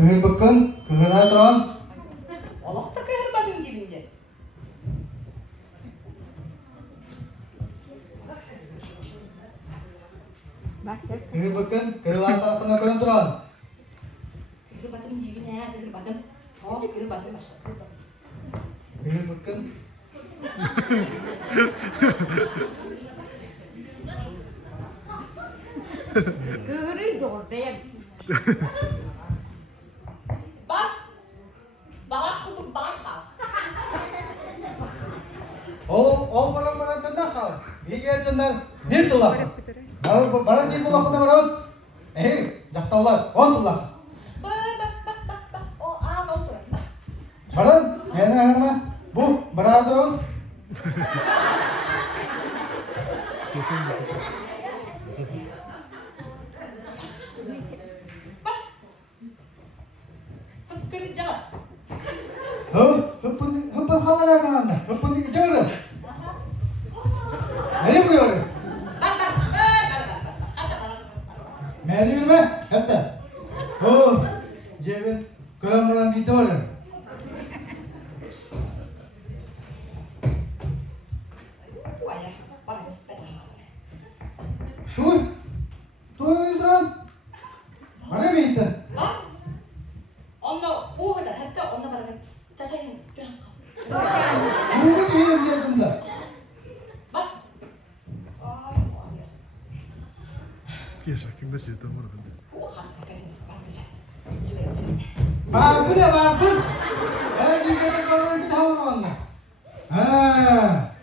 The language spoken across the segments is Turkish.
Kıhır bakın, kıhırına duran. Allah da kıyırmadın dibinde. Kıhır bakın, kırılan sarasına kırın duran. Kıyırmadın dibine, kıyırmadım. Oh, kıyırmadım aşağı. Kıhır bakın. Kıvrıydı orada ya. Bak. Balak tutup balak kal. O bana tanda kal. İyi gelçinler bir tulak. Bana şey bulak da var. Jaktallar 10 tulak. Bak. O ağın otur. Bak. Baran, mene hanıma. Bu, bana durun. Fıkkırı cevap. Hıppın halara kananda. Hıppın içeri. Nereye vuruyor? Bak. Mene yürüme. Hep de. Cebin kıran bitti var. Bu ayah. Bana sepeda. Dur duran. Bana mı ittin? Bak. Onunla bu kadar. Hatta onunla bana çaçayın. Bunu diyeyim dedim de. Bak. Yaşa kimde çizdim bunu ben. Bu harika kesiniz. Bakacağım. Bakın ya bakın. Ben gidelim kalır bir tavır onunla. Ha.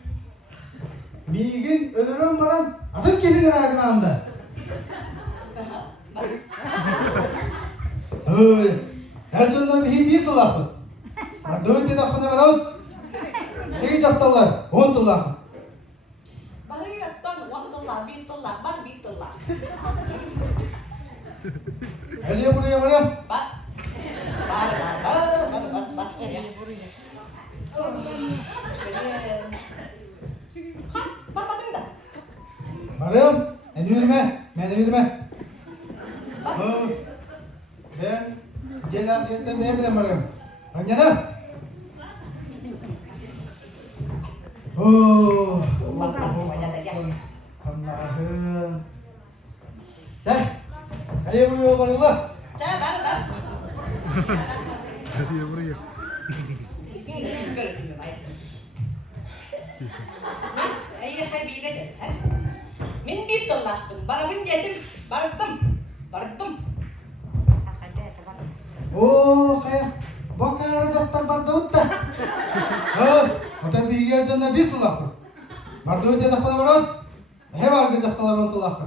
Migin ölürüm baran. Atın kelin ayaklarında. Her canlar bir tulakı. Dört tane akına var. Tek çaktallar 10 tulakı. Baru yattan waktu bitullah, bar bitullah. Hadi buraya varayım. Bar. Ya. Kan, bakmadın da. Varayım. Ben yürüme. Ben Celal ne bileyim varayım. Anladım. Allah'ım. Hadi buraya varayım. Cah, bar. Hadi ya buraya. Ay habire de. Min bitullah pun, barabun jadi baradım. Kaya bakar jaktar bardut da. Ata bir yer canına bir tulak. Bardut ya da bana varın. He var ki jaktalar 10 tulak.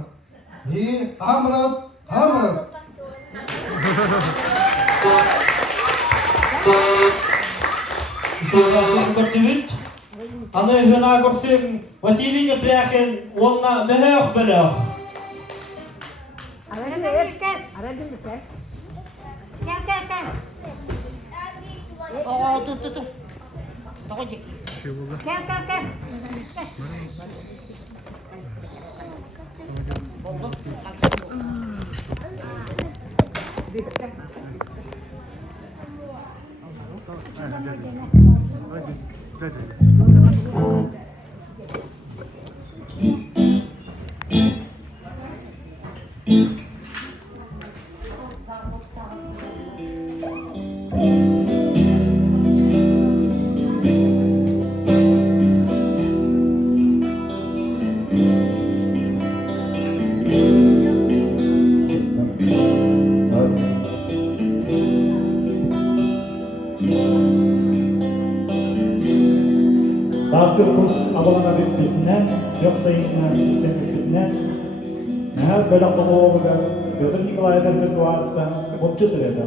İyi, tamam varın. Көртүбүт. Аны хына көрсөм, Василийге пряхен, онна мөхөк бөлөк. Gel. Oh, tuh. Toko jek. Şey oldu. Gel. Hadi. Sazgı kız abalana bittiğinden, yoksa yine bittiğinden, her böyle oğluga, Pyotr Nikolaev'den bir duvarda mutludur eder.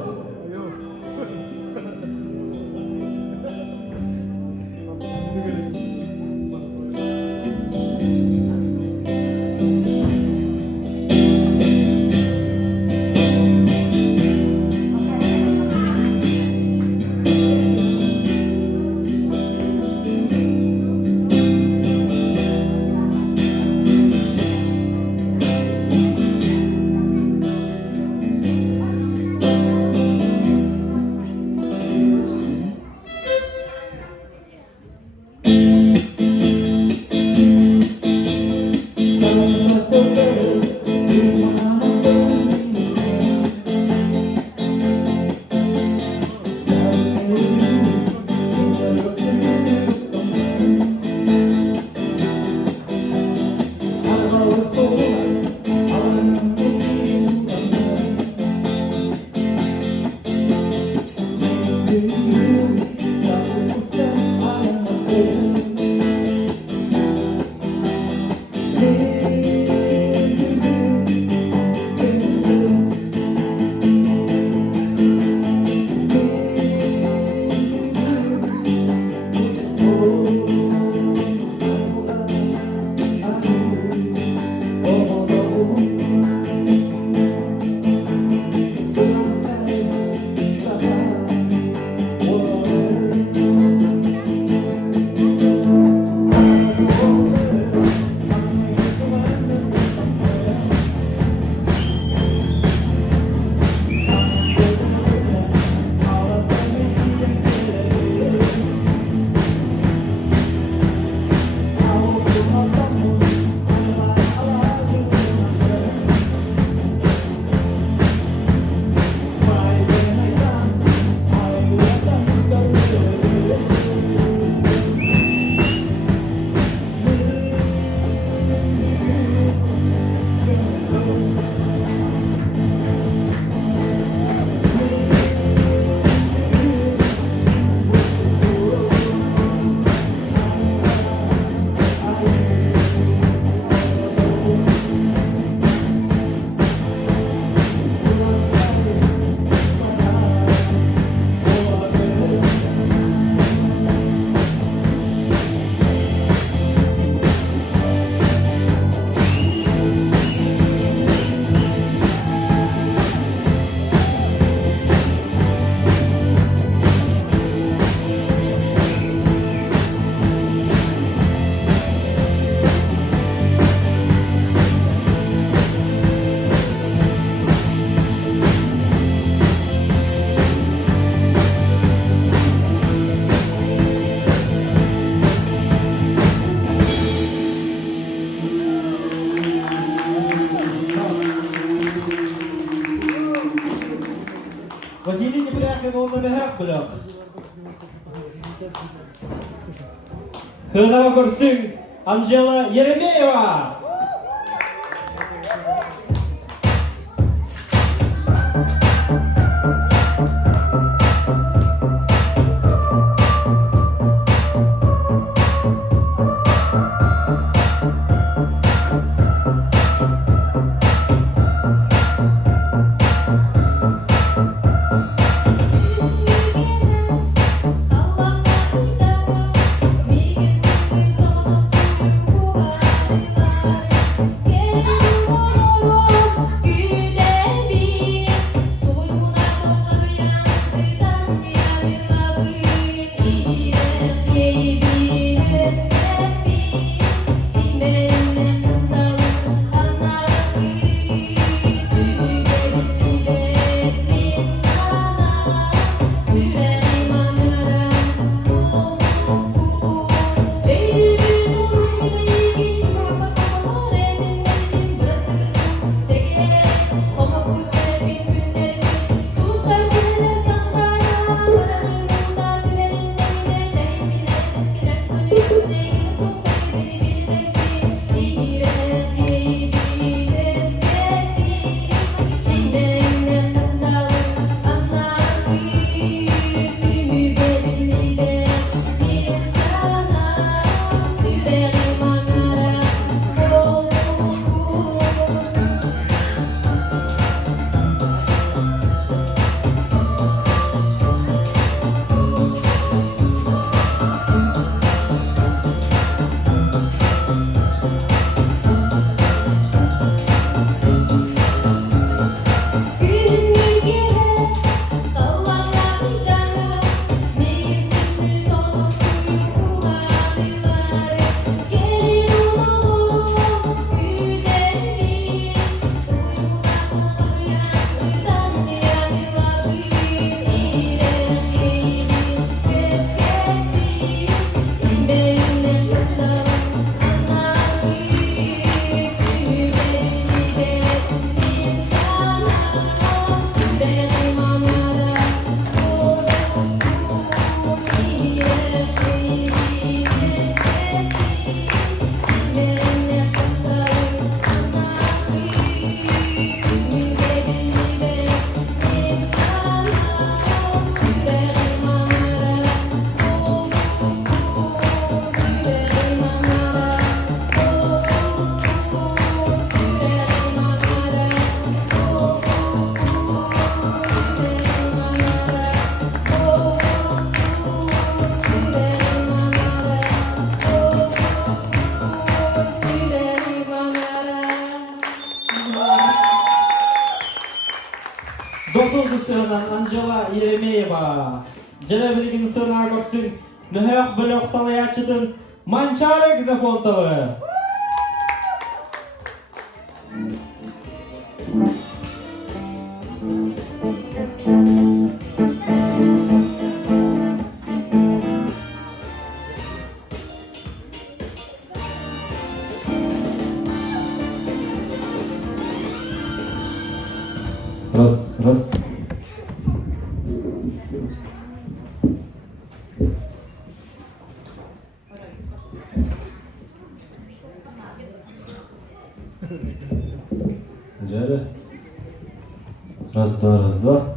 Василий Непряхин онна мехек бөлөк. Hınağa görsün Анжела Еремеева. Doktordu sığınan Анжела Еремеева. Cenevri'nin sığınağı görsün mühek bölük sanayatçıdın Mançarı Gzafontavı. Раз. Джаре. Раз-два.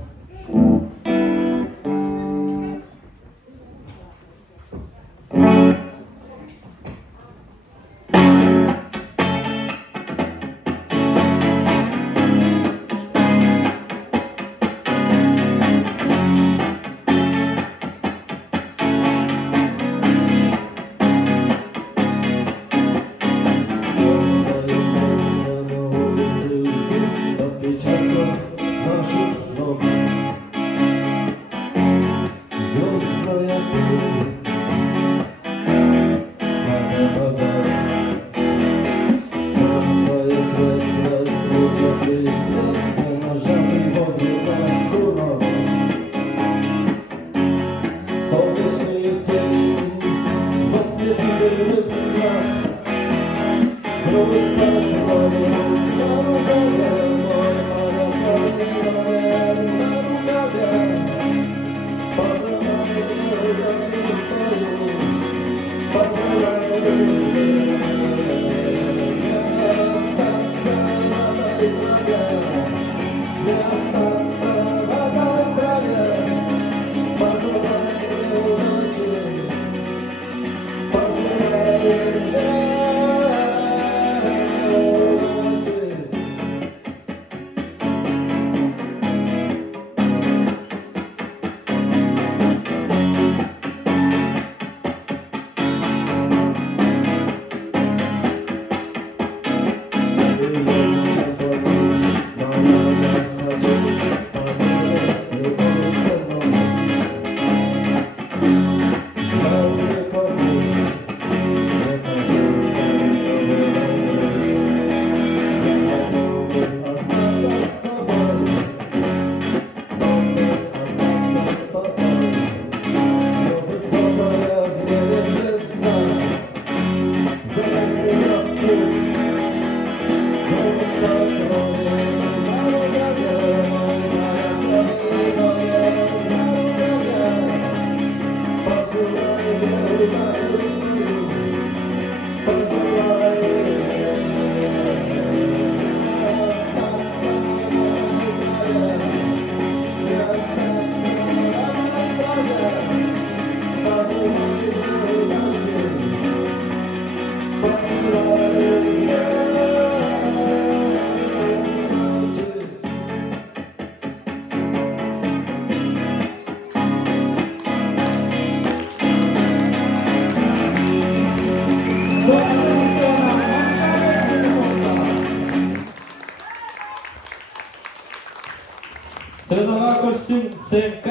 Саңа көрсүн СМК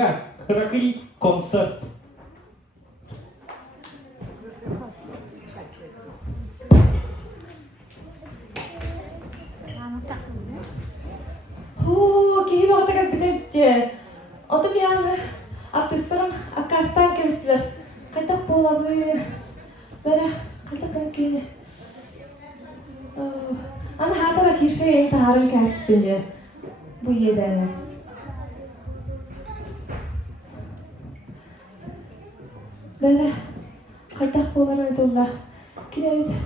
Хыракый концерт. Кейіп оғытағат білерді. Оты бияны артисттарым аккастан кемістілер. Қайтақ болабы. Бәрі қайтақ кім кейіне. Аны хатар афише ең тағарын кәсіппінде. Бұ едәні. Бәрі қайтақ болар өйді олар. Кім өйді?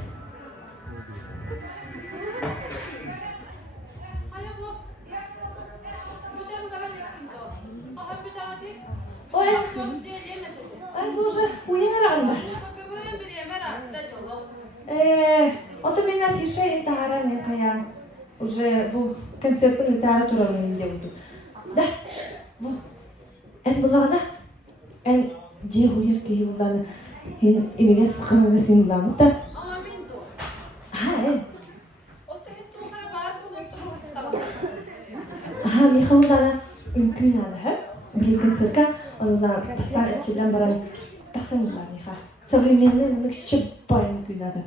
Ай, боже, уянарағанда. Оты мен афиша ең тағаран ең қаян. Уже бұл концерттің итары туралы менде болды. Да, бұл. Ән бұлағына, ән же ойыр кейі бұлағына. Ең емеге сықымыңа сен бұлағымыз да. Ән. Миха бұлағына үмкін ады, Билет концертка, он поставил член баран. Тахсан была Миха. Современный, но еще поем куда-то.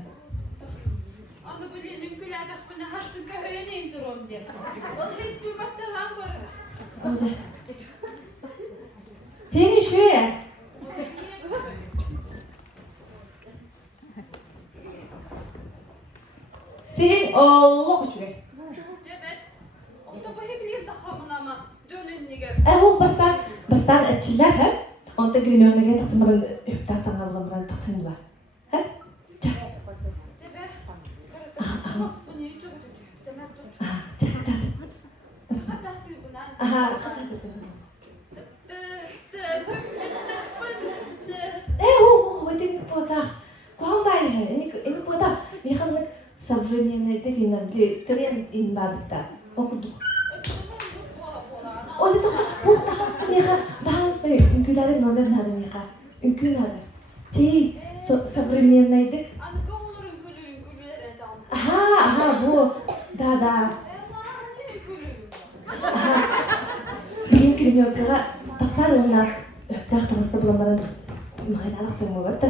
Оже. Хенги шуя. Сен Аллах шуя. Ол бастан әтчілер, онда гримернеге тақсымырын өптақтан ғабыламырын тақсымдылар. Современный тренд инбадыта. Окудук. Ози тоқта, бұқта меха бағызды үңкілері номер нады меха. Үңкіл нады. Жей, современныйдік. Аха, бұ, да. Білген кремеркаға тақсар оңна өптақ таңысты бұламарын мағайналық сыңы бәтті.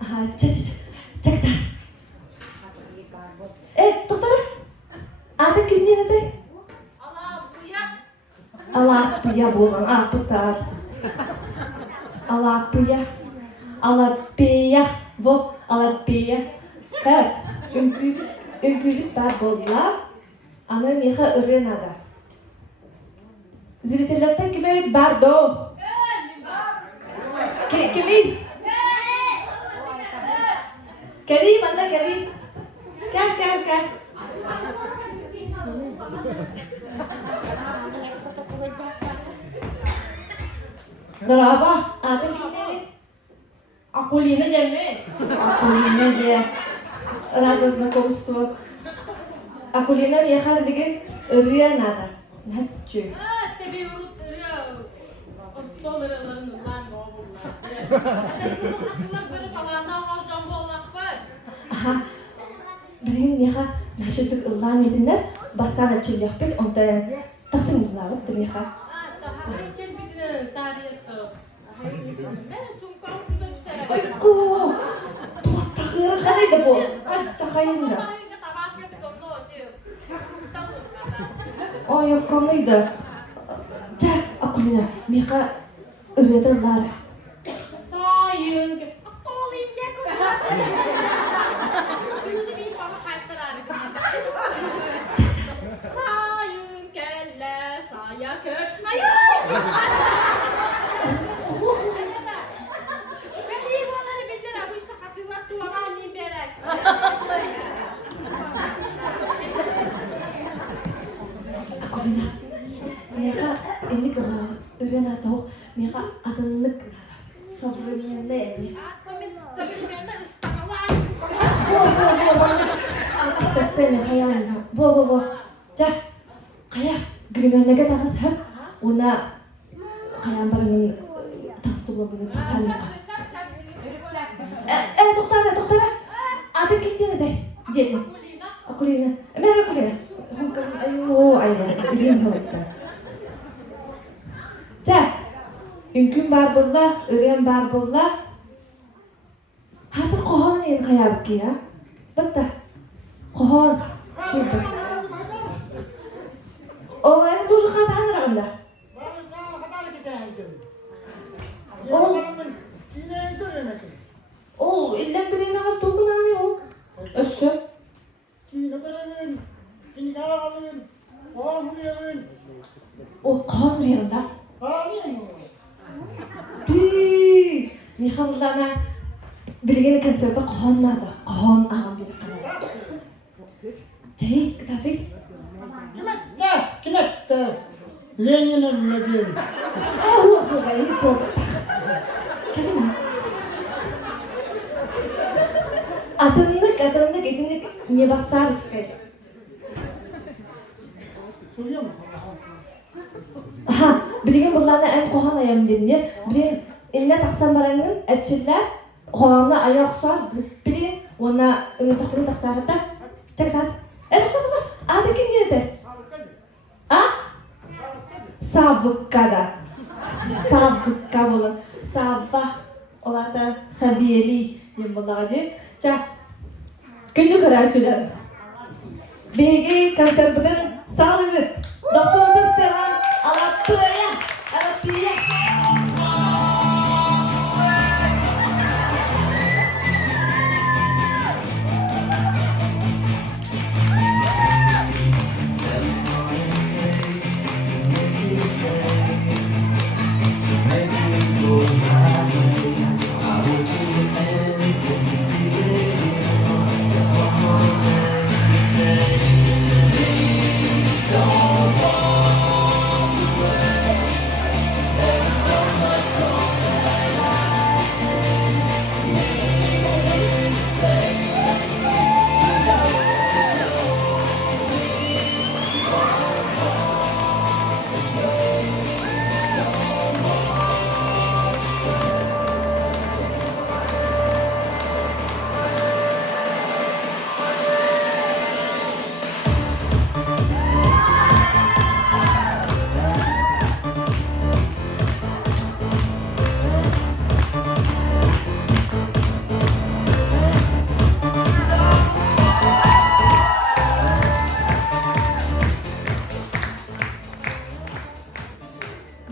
Аха, чакта. Тоқтар, аты кімден еді? Алаппия болған, тоқтар. Алаппия, алаппия. Үңкілік бар болдыла, аны меха үрен ады. Зрителерден кім өйт бар до? Кім өйт? Кәли, банда кәли. Gel. Merhaba, adın kimdi? Акулина деми. Акулина де. Рада знакомству. Акулина мне харлиги Рианада. Натчу. Тебе урут столераларын лан болла. Бері таларына ғалжан боллақ бар. Білген меха нашыдық ұлан едіңдер, бастан әчілдек бет, онтайын тақсым бұлағыт меха. Ойку! Туаттағыры қалайды бұл. Чақайында. Ой, қалайды. Жа, Акулина, меха үреділар. Сайын кеп. Ақолында көрді. Күлді бей бана қайттырары. Сайын кәлі, сая көр. Акулина, меха энник үрен атауқ, меха адыннык современный әне. Современный ұстағалай. Ақтап сәне қаялында. Во. Жа, қая, гримернеге тағыз хөп, она қаян барыңын тағысты болабыны тақсаныға. Тоқтара, ады кемден еді? Деді. Akulina. Meron Akulina. Ayo, ayah. Bileyim hatta. Ünkün bar bulla, ören bar bulla. Hatır kohan en kayabı ki ya. Batta. Kohan. Şurada. O en buzu katan aranda. O illen birine var togun ani o. Össü. O kohan yanında. Ni xavlana bilgini konserba qo'nnada qon ag'am bir qiladi. Jay, kitabi. Kimet Lenin'in lagi. Bu ini to'g'ri. Kelima. Adınlık edinlik ne basarız ki? Soruyor mu? Ha, bilgin bunlarla en qo'han ayam dinni. Bilin inne taqsam barangın etçiller qo'hanna ayoq sar. Bilin ona ıngıtaqını taqsarıda. Çektat. To'xta. Adı kim dedi? Ha? Savukada. Savukka bo'ladi. Savva. Olada saviyeli deb bo'ladi. Günlük öğrenciler. Bilgi konserviden sağlık. Doktor isteyen Alapıya.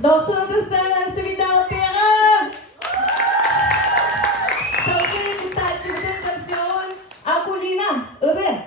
Doktor isteyen Svida Pera. Doktor kita cuba version Akulina. Öyle.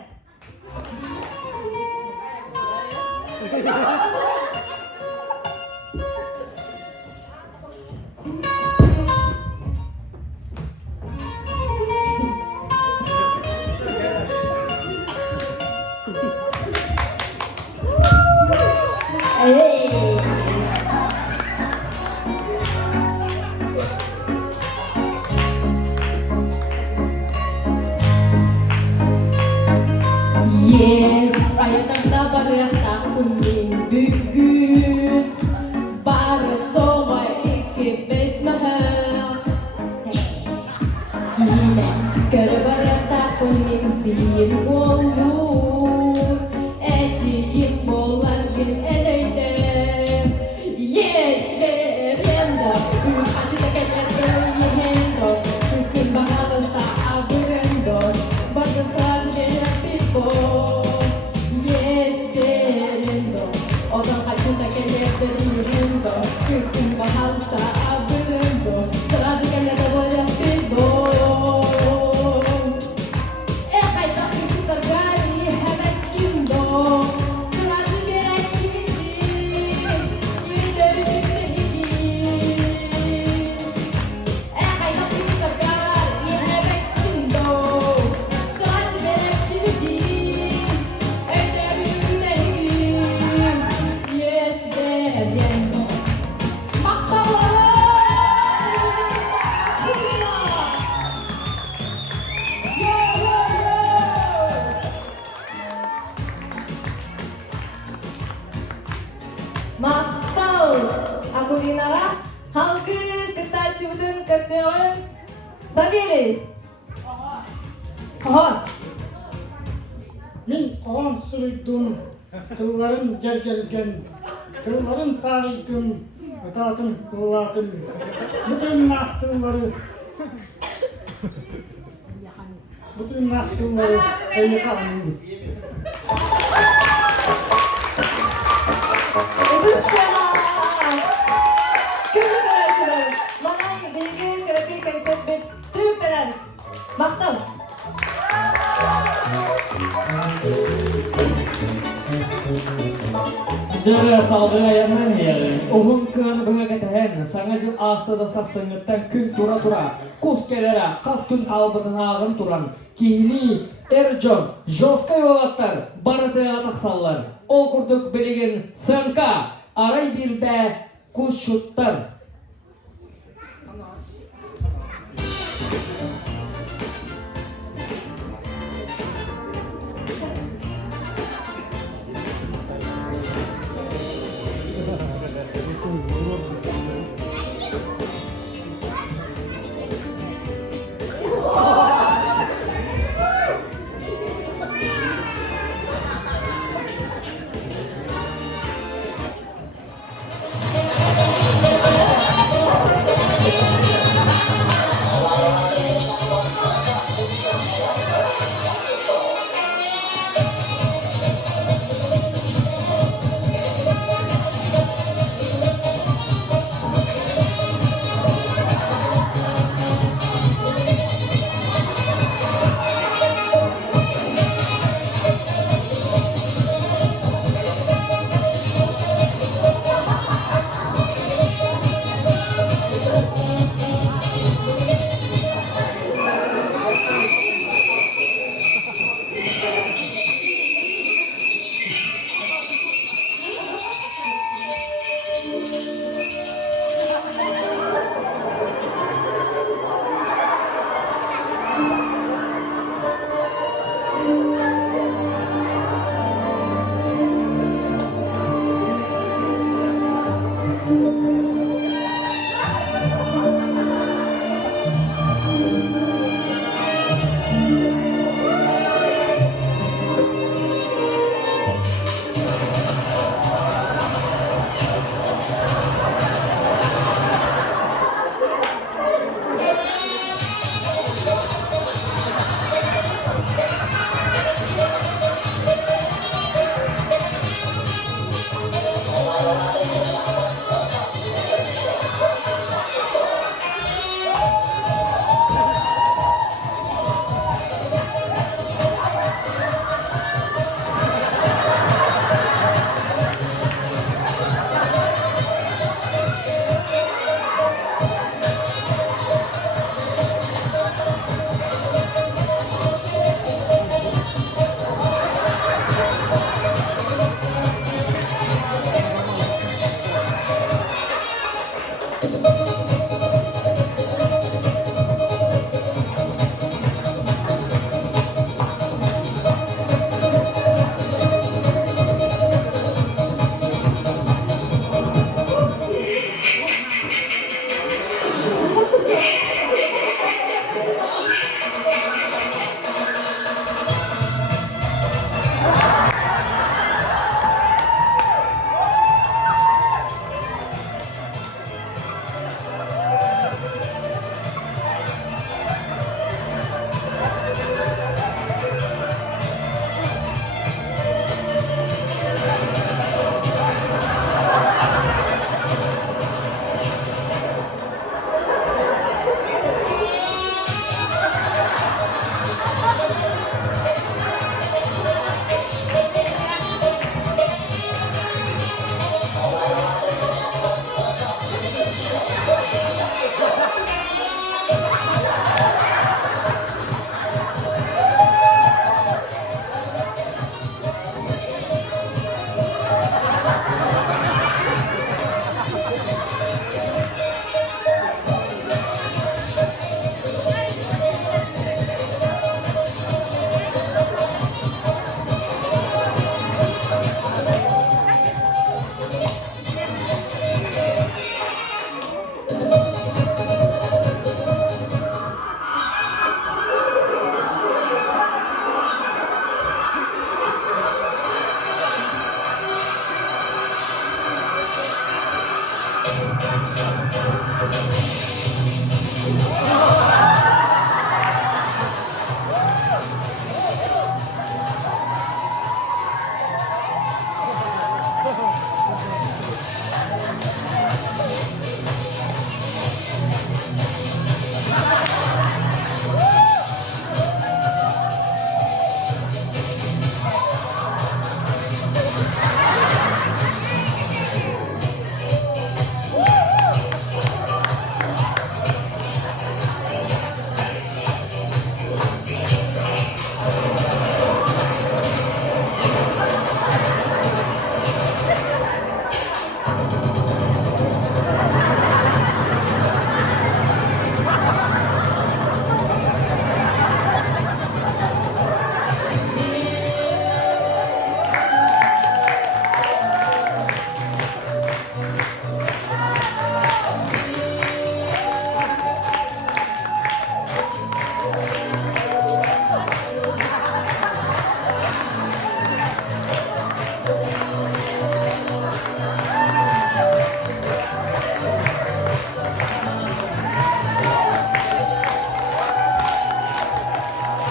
Yes, ayakta baresta kunin bugün. Bara sova ikke besmahör. Yine göre baresta kunin bir olur. Eciyim bollar gün edeyde. Yes, verenda. Ün açıda gelir yehendo. Kıskin bahalısta aburendo. Barda fazla gelir yes, verendo. Odan kaçında gelirlerinde. Kızın bahalsa aburendo. Sırada gelir de böyle bilbo. Hayda kızlar gari hemen kimdo. Sırada gerek çividi. Yürü dövdükte hidi. Hayda kızlar gari hemen kimdo. Sırada gerek çividi. Yes, verendo. Maktal. Akulina halkı kita cuba version Saviyeli. Kohan. Min oğan sürüydüm, kıllarım gergelgen, kıllarım tarıydım, atatım kılladım. Bütün nahtırları, bütün nahtırları eyhanım. Betul. Congratulations. Manang bigay karaoke concert with true talent. Maktam. Jara saldığı ayağından yeri. Ohun kığını bıgı tehen. Sangacıl astıda sassıngıttan kün tura tura. Kus kelere, kas kün albıtın ağın turan. Kihli, Erjon, Joska yolattar. Barıdı atak sallar. Ol kurduk bilgin sınka. Aray bir de kus şuttar.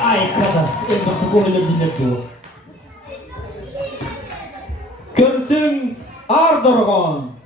Ay kadar, en başta bu öyle dinlet bu. Körsün Ardorgon.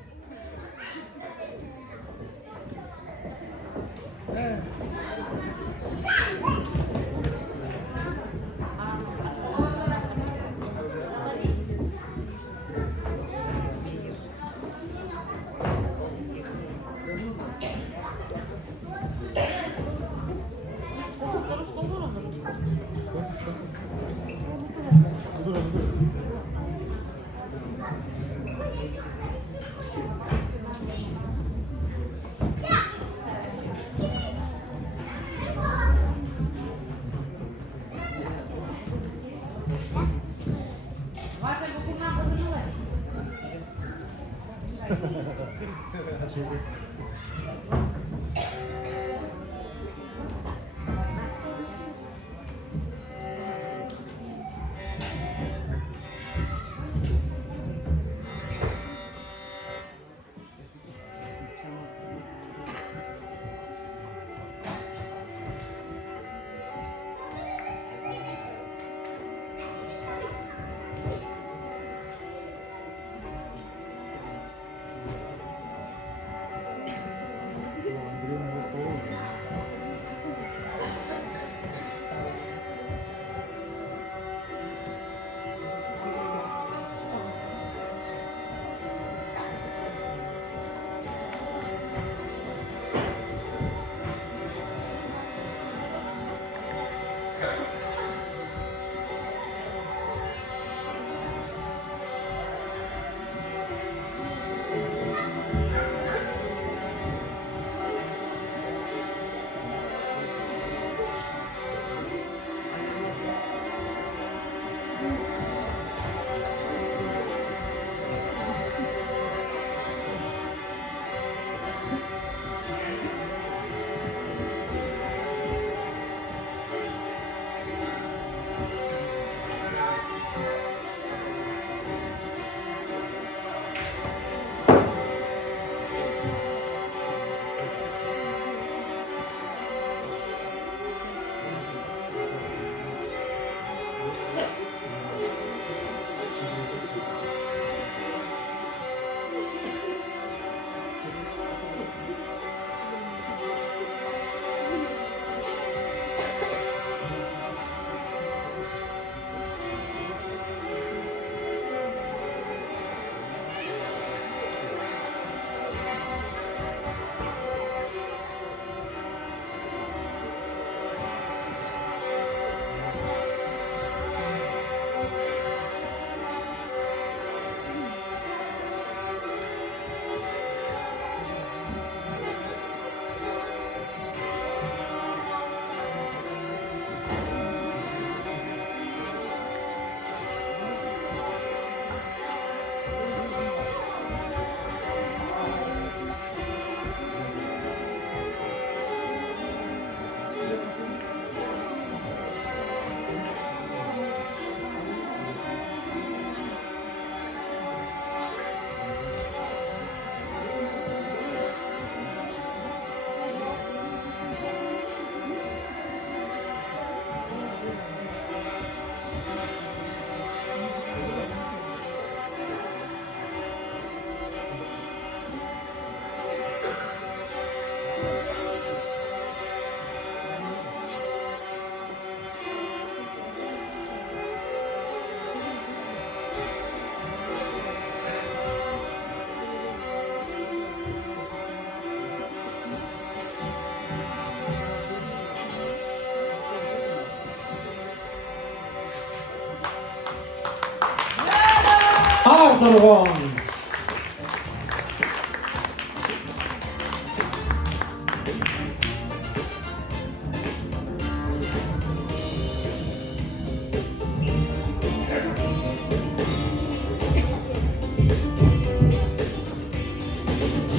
Артургон.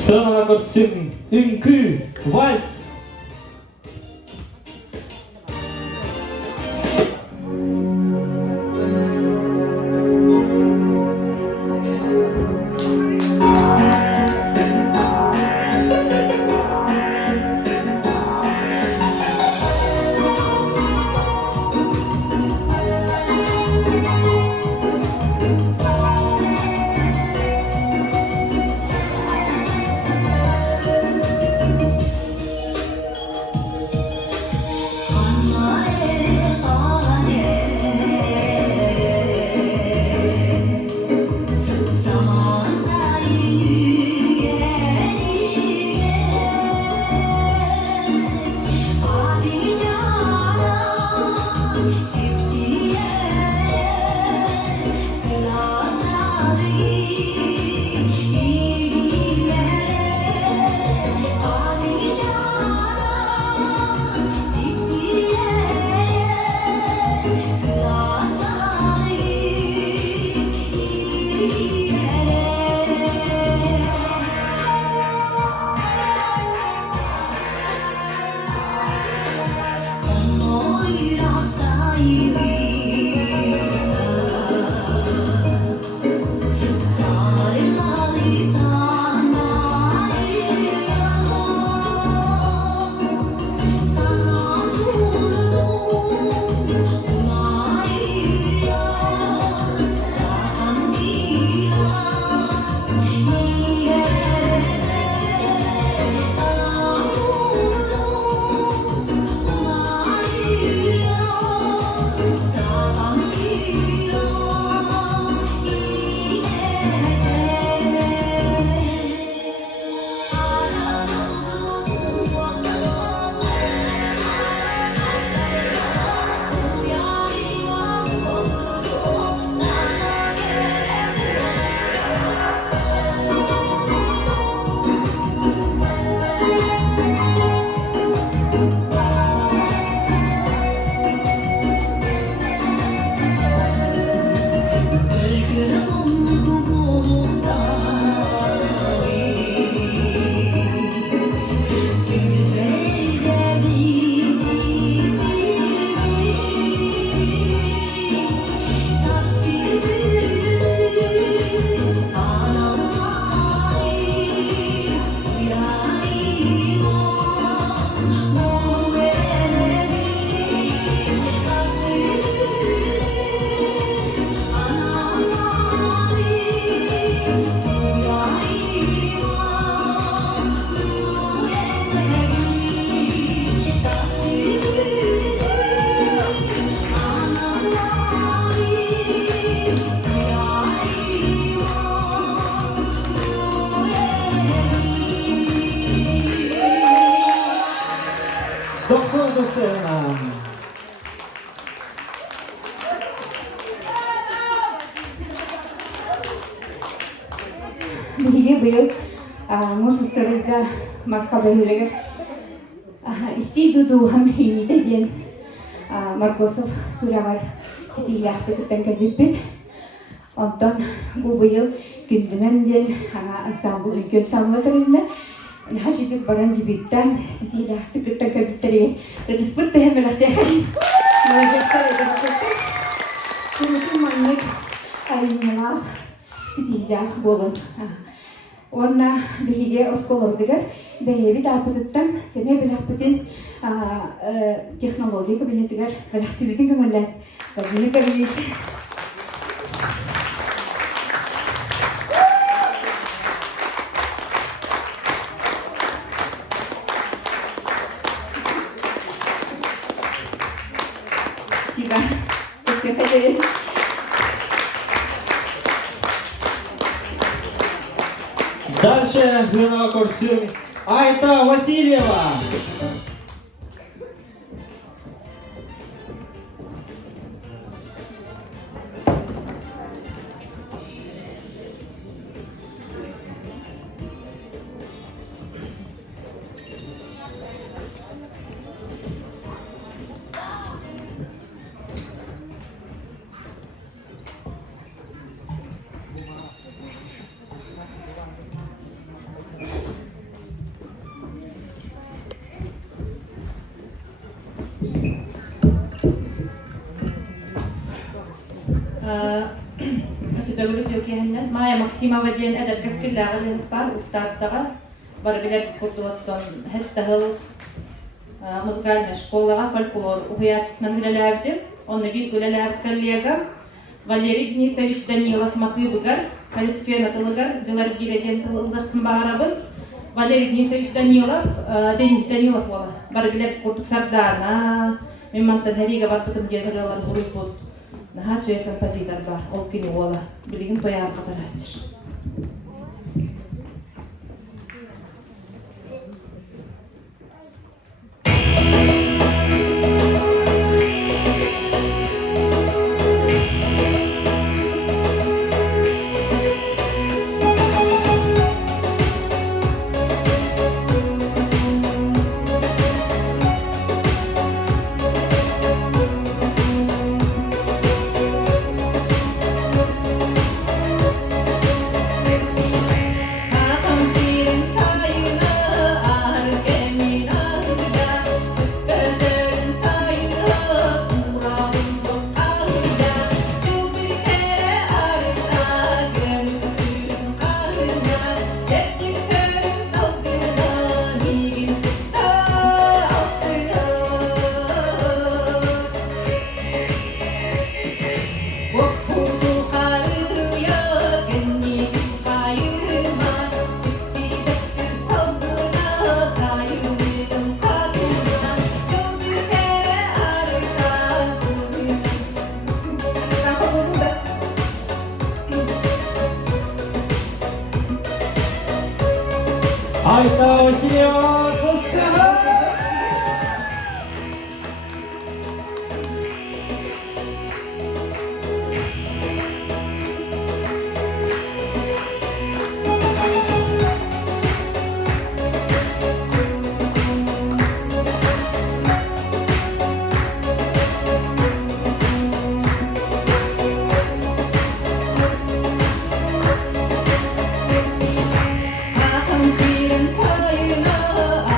Sırada kursun Ünkü Vals. Биһиги быйыл мусустарыга маркабыһылыгы исти дудуһам хиите диэн Маркосов күрәгәр ситиляхты кыттан кәбиппин. Онтон бу быйыл күндүмән диэн ансамбл үккө ансамблы хашидик баран дебюттан ситиляхты кыттан кәбиптерге ытыспыт тәһәмеләхтәхән. Мөләҗәттәр эдәсәттәр. Күнүкү маннык ариннала ситилях болон. Онна биһиге осколордыгар бәйеби дапытыттан семе билахпытын технология кабинетыгар билахтыбытын көмөлләт. Бәйеби кабинеш. Спасибо. Спасибо. Дальше главного курсу Айта Васильева. Ösüdögülük yökehenden Maya Maksimova diyen edel keskillağılı var ustadtağa. Var bilet kurdulattan hettahıl музыкальная школаға фольклор угуячысынан үлеләбдім. Оны бик үлеләбд коллегам Валерий Денисович Данилов Макыбыгар, Калисфена тылыгар, жылар гиреден тылылдықтың бағарабын. Валерий Денисович Данилов, Денис Данилов ола. Бар билет курдук сардана, мен мантан харига барбытым генералар хуруй бут. Наха чөй композитор бар, ол күні ола. Билигин тояр қатар аттыр. Ayta oşuyor, kızlar. Sayına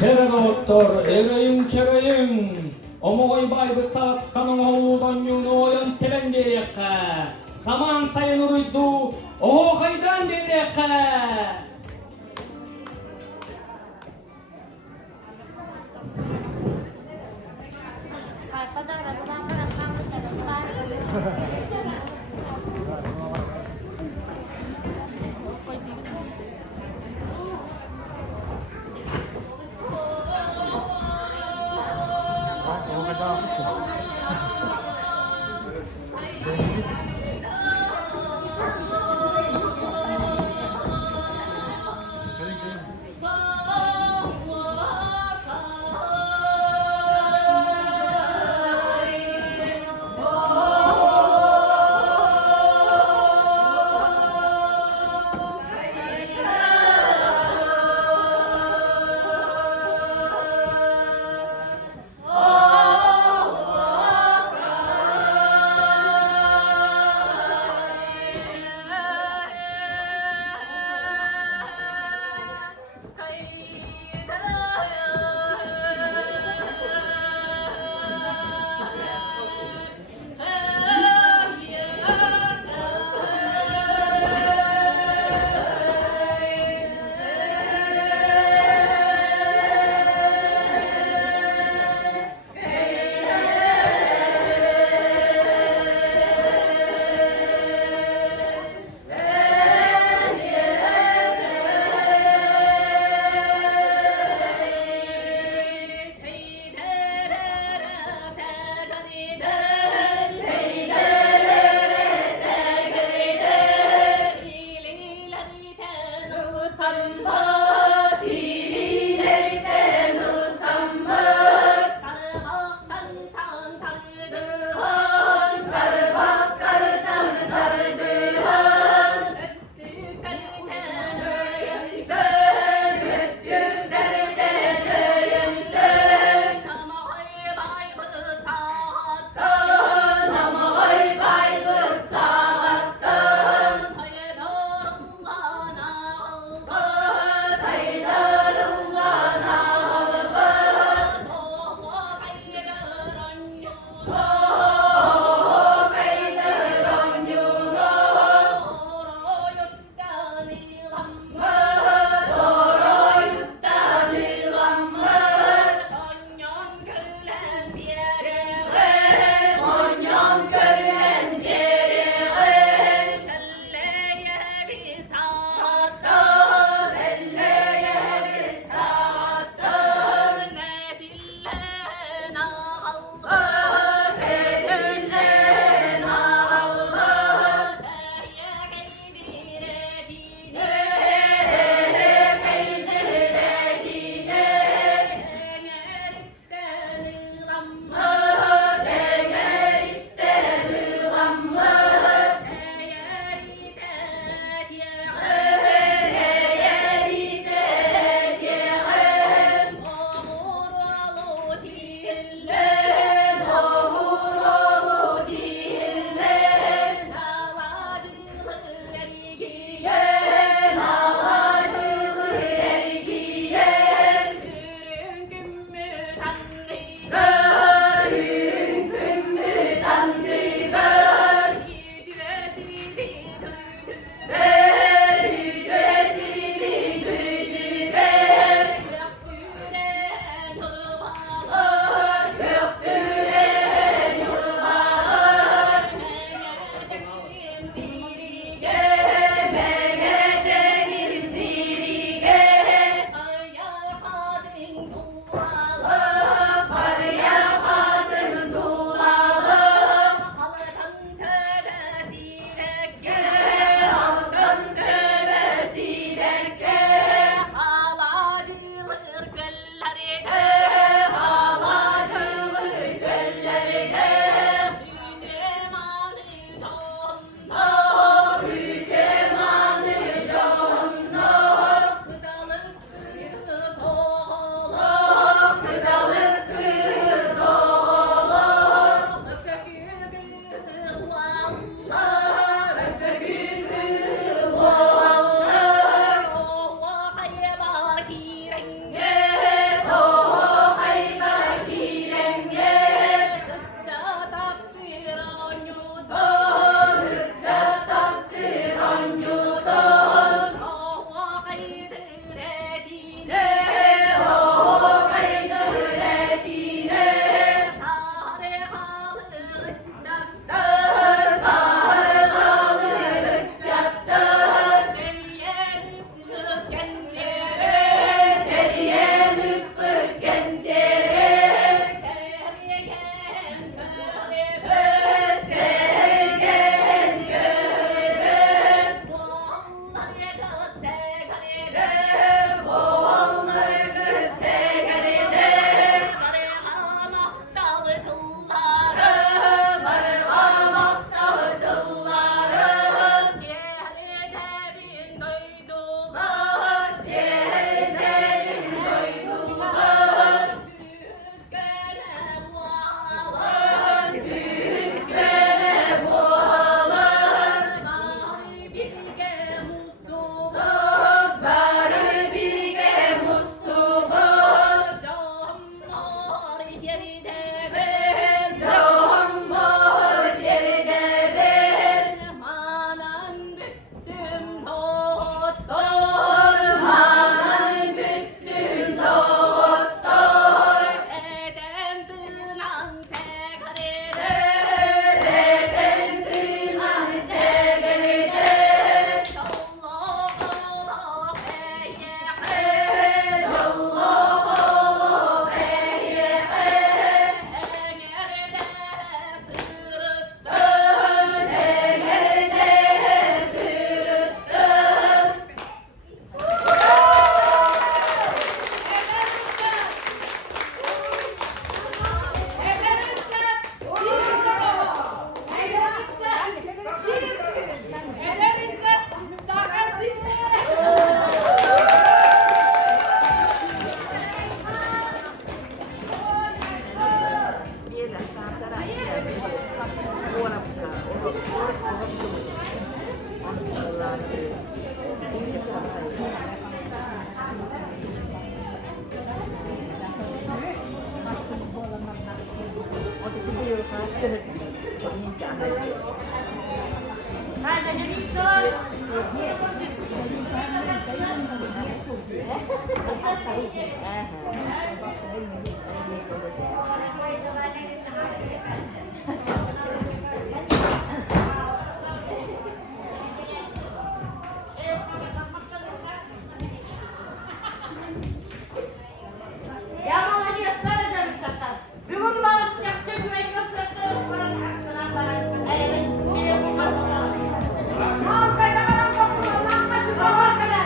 Şere doktor, ereyim çereyim. Omogoy baybıt saat kanın oğuldan yunu oyun tebendi yakka. Saman sayın uruydu, o kaydan dedi yakka. Hadi Doritos. Ya молодец, надо даже как-то. Бегом мало снег, ты говоришь, вот это пора остановить. Evet, benim bu kadar. Al kaydalarım koptu, lan kaçı babasına.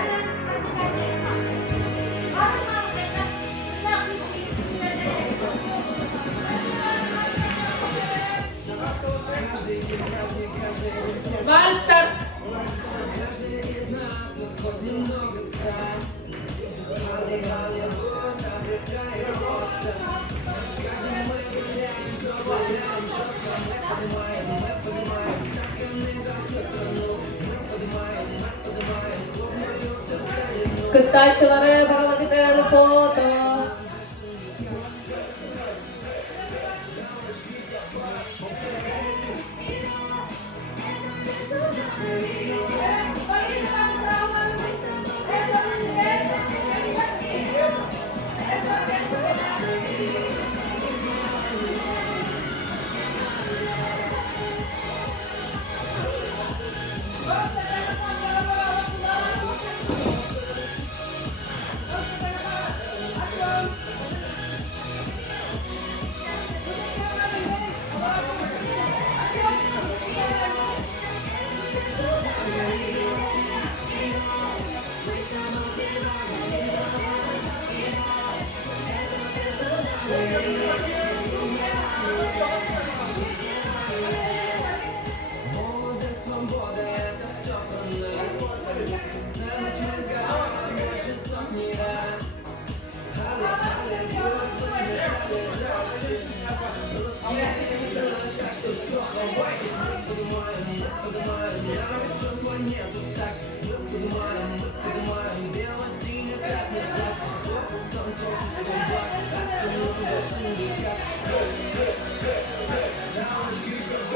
Hadi mal kayda. Ne yapıyorsun? Вальстер! Кытайчылары барлык итәле фото.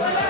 What?